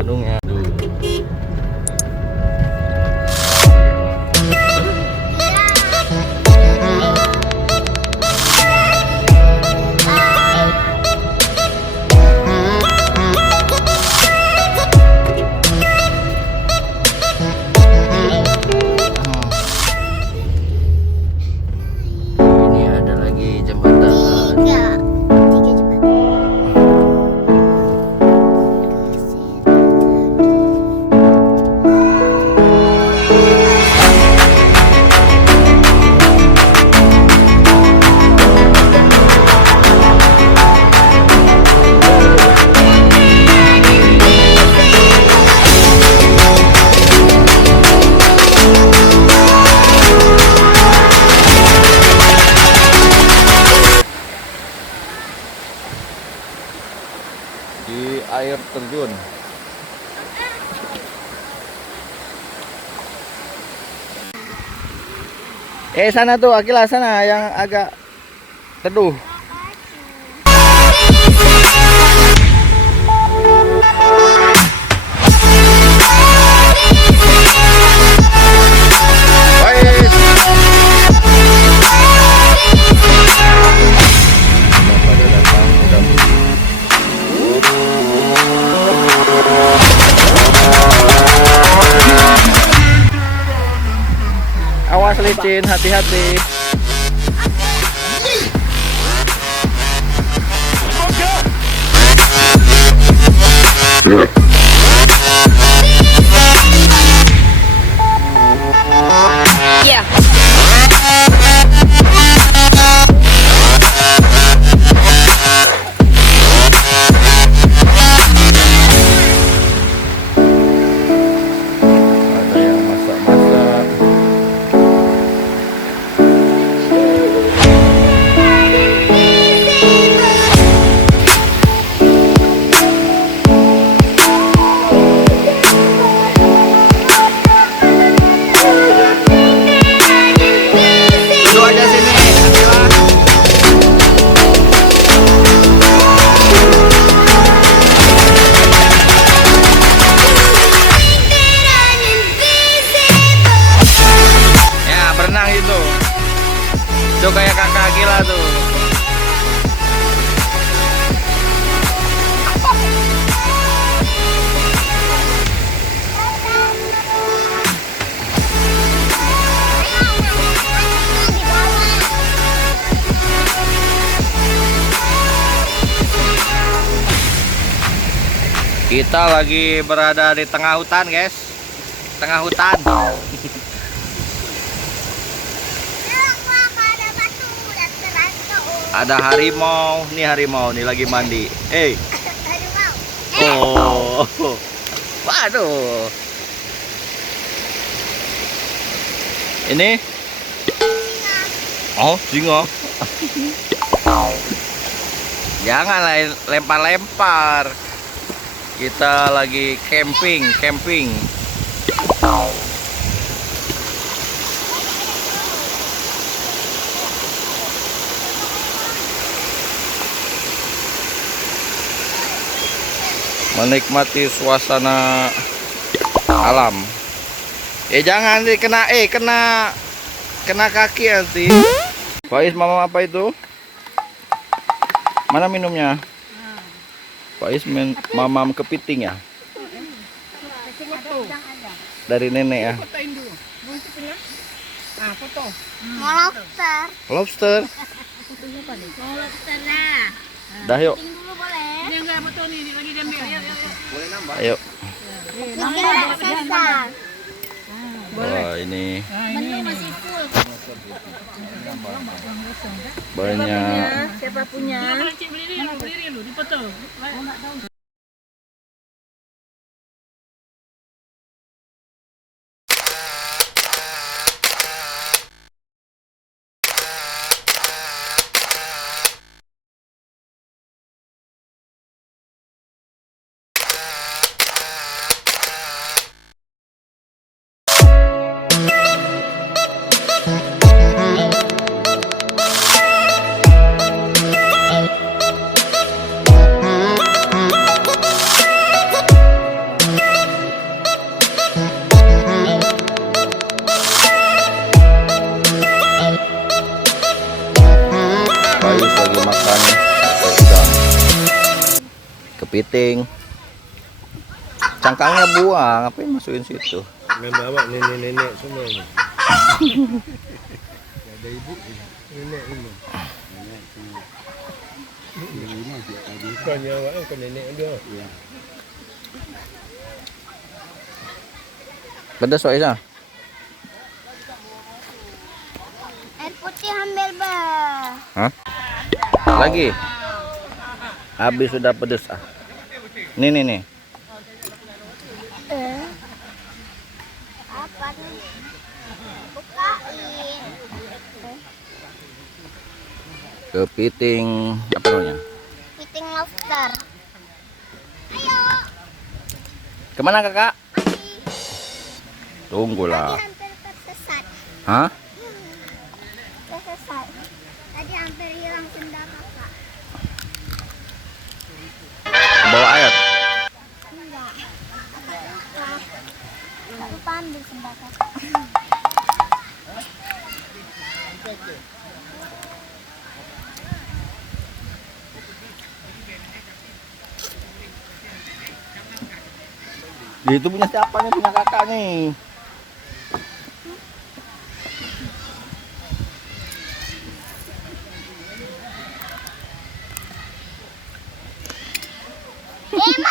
gunungnya. Ini ada lagi jembatan. Di air terjun. Sana tuh Akila, sana yang agak teduh. Awas licin, hati-hati. Yeah. Ada yang masak-masak. Itu aja sini, Akila. Ya, berenang itu. Itu kayak kakak Akila tuh. Kita lagi berada di tengah hutan, guys. Tengah hutan. Ada harimau. Nih harimau nih lagi mandi. Oh. Waduh. Ini? Oh, singa. Jangan lempar-lempar. Kita lagi camping. Menikmati suasana alam. Jangan kena kaki nanti. Faiz, mama apa itu? Mana minumnya? Faiz mamam kepiting ya? Dari nenek ya? Mau lobster. Lobster. Mau lobster lah. Dah yuk. Dulu boleh. Ini enggak betul nih, lagi diambil. Ayo. Ayo. Enggak selesai. Wah, ini Menu masih full. banyak. Siapa punya? Berdiri lu, dipoto. Kepiting. Cangkangnya buang, ngapain masukin situ? Yang bawa nenek-nenek semua ini. Ada ibu, nenek ini. Bukan nyawa, bukan nenek dia. Pedas Wak Isa? Air putih ambil bah. Hah? Lagi? Habis sudah pedes ah. Nih. Apa nih? Bukain. Kepiting apa namanya? Kepiting lobster. Ayo. Kemana kakak? Tadi Tunggulah. hampir tersesat. Hah? Tersesat. Tadi hampir hilang sendal kakak. Bawa air. Enggak. Kakak lupa ambil sendal kakak. Itu punya siapa nih? Punya kakak nih. Emma.